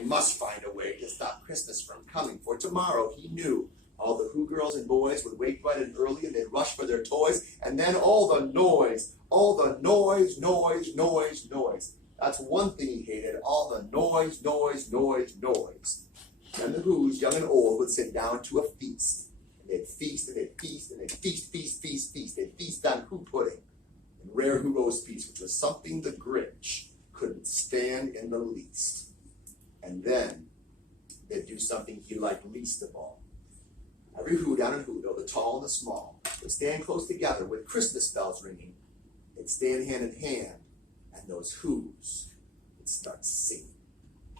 I must find a way to stop Christmas from coming, for tomorrow, he knew, all the Who girls and boys would wake bright and early and they'd rush for their toys, and then all the noise, noise. That's one thing he hated, all the noise. And the Who's, young and old, would sit down to a feast. And they'd feast, and they'd feast, and they'd feast. They'd feast on Who pudding and rare Who roast beef, which was something the Grinch couldn't stand in the least. And then they'd do something he liked least of all. Every Who down in Whoville, the tall and the small, would stand close together with Christmas bells ringing. They'd stand hand in hand, and those Who's would start singing.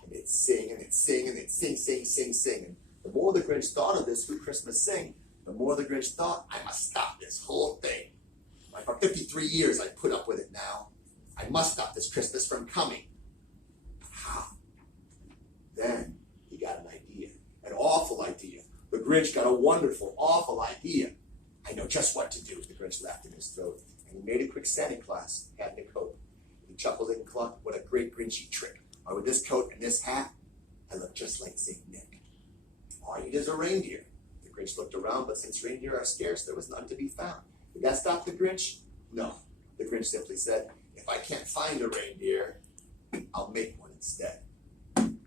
And they'd sing, and they'd sing, and they'd sing. And the more the Grinch thought of this Who Christmas sing, the more the Grinch thought, I must stop this whole thing. Like for 53 years, I've put up with it now. I must stop this Christmas from coming. How? Then he got an idea, an awful idea. The Grinch got a wonderful, awful idea. I know just what to do, the Grinch laughed in his throat. And he made a quick Santa Claus hat and a coat. He chuckled and clucked, what a great Grinchy trick. Or with this coat and this hat, I look just like St. Nick. All I need is a reindeer. The Grinch looked around, but since reindeer are scarce, there was none to be found. Did that stop the Grinch? No. The Grinch simply said, if I can't find a reindeer, I'll make one instead.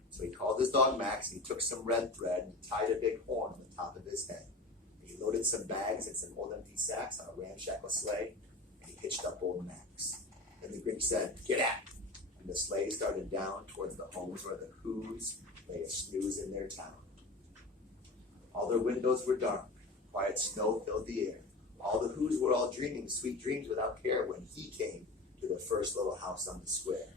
So he called his dog Max, and he took some red thread and tied a big horn on the top of his head. And he loaded some bags and some old empty sacks on a ramshackle sleigh, and he hitched up old Max. Then the Grinch said, get out! And the sleigh started down towards the homes where the Who's lay a snooze in their town. All their windows were dark, quiet snow filled the air. All the Who's were all dreaming sweet dreams without care when he came to the first little house on the square.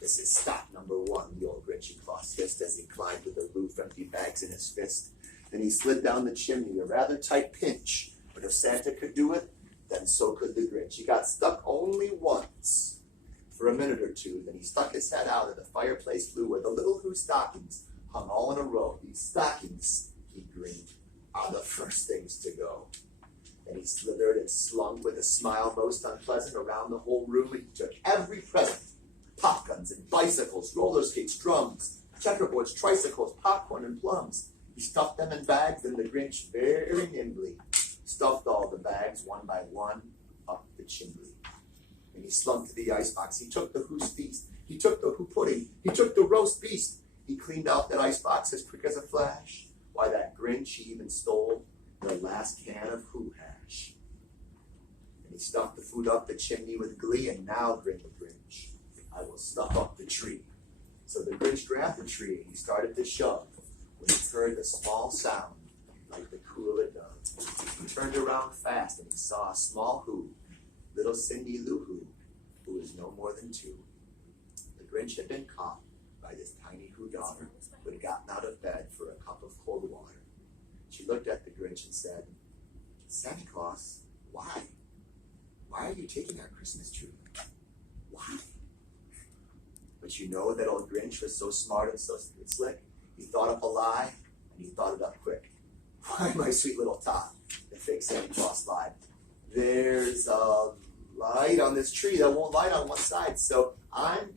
This is stop number one, the old Grinchy Claus hissed as he climbed to the roof, empty bags in his fist. Then he slid down the chimney, a rather tight pinch. But if Santa could do it, then so could the Grinch. He got stuck only once for a minute or two. Then he stuck his head out of the fireplace flue where the little Who stockings hung all in a row. These stockings, he grinned, are the first things to go. Then he slithered and slunk with a smile most unpleasant around the whole room, and he took every present. Pop guns and bicycles, roller skates, drums, checkerboards, tricycles, popcorn, and plums. He stuffed them in bags, and the Grinch very nimbly stuffed all the bags one by one up the chimney. And he slunk to the icebox. He took the Who's feast. He took the Who pudding. He took the roast beast. He cleaned out that icebox as quick as a flash. Why, that Grinch, he even stole the last can of Who hash. And he stuffed the food up the chimney with glee, and now, grinned the Grinch, I will stuff up the tree. So the Grinch grabbed the tree and he started to shove when he heard the small sound like the coo of a dove. He turned around fast and he saw a small Who, little Cindy Lou who was no more than 2. The Grinch had been caught by this tiny Who daughter who had gotten out of bed for a cup of cold water. She looked at the Grinch and said, Santa Claus, why? Why are you taking our Christmas tree? Why? But you know that old Grinch was so smart and so slick, he thought up a lie, and he thought it up quick. Why, my sweet little tot, the fake Santa Claus lied. There's a light on this tree that won't light on one side, so I'm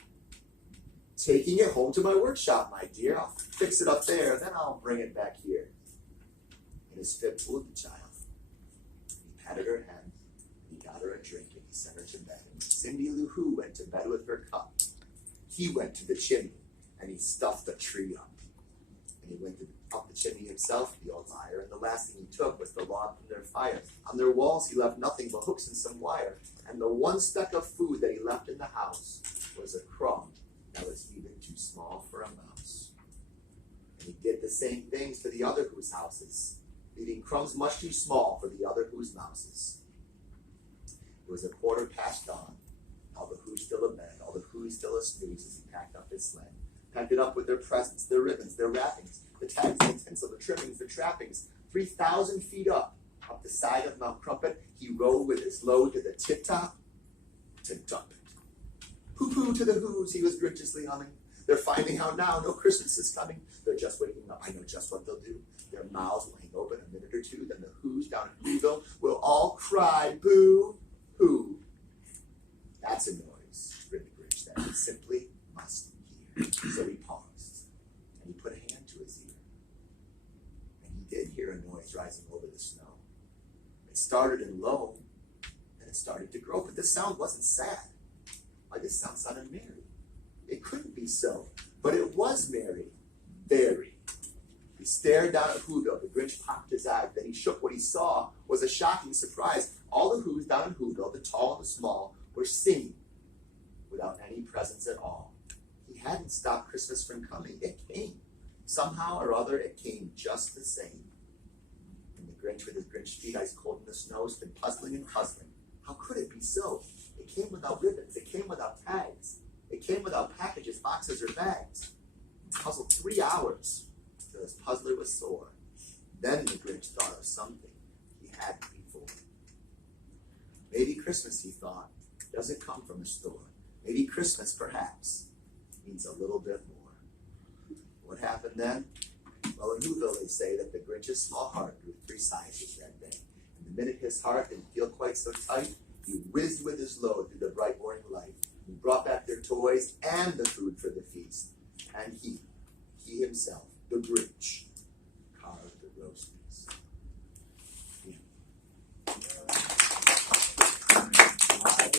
taking it home to my workshop, my dear. I'll fix it up there, then I'll bring it back here. And his fib fooled the child. He patted her head, and he got her a drink, and he sent her to bed. And Cindy Lou Who went to bed with her cup. He went to the chimney, and he stuffed the tree up. And he went up the chimney himself, the old liar, and the last thing he took was the log from their fire. On their walls he left nothing but hooks and some wire, and the one speck of food that he left in the house was a crumb that was even too small for a mouse. And he did the same things to the other Who's houses, leaving crumbs much too small for the other Who's mouses. It was 1:15 dawn. All the Who's still abed, all the Who's still asnooze as he packed up his sled. Packed it up with their presents, their ribbons, their wrappings, the tags and tinsel, the trimmings, the trappings. 3,000 feet up the side of Mount Crumpet, he rode with his load to the tip-top to dump it. Poo-poo to the Who's, he was graciously humming. They're finding out now, no Christmas is coming. They're just waking up, I know just what they'll do. Their mouths will hang open a minute or two, then the Who's down in Whoville will all cry, boo-hoo. That's a noise, grinned the Grinch, that he simply must hear. So he paused. rising over the snow. It started in low, and it started to grow, but the sound wasn't sad. Why, this sound sounded merry. It couldn't be so, but it was merry, very. He stared down at Whoville. The Grinch popped his eye. Then he shook. What he saw was a shocking surprise. All the Whos down in Whoville, the tall and the small, were singing without any presents at all. He hadn't stopped Christmas from coming. It came. Somehow or other, it came just the same. And the Grinch, with his Grinch feet ice cold in the snow, has been puzzling and puzzling. How could it be so? It came without ribbons. It came without tags. It came without packages, boxes, or bags. He puzzled 3 hours till his puzzler was sore. Then the Grinch thought of something he hadn't before. Maybe Christmas, he thought, doesn't come from a store. Maybe Christmas, perhaps, means a little bit more. What happened then? Well, in Whoville, they say that the Grinch's small heart grew 3 sizes that day. And the minute his heart didn't feel quite so tight, he whizzed with his load through the bright morning light. He brought back their toys and the food for the feast. And he himself, the Grinch,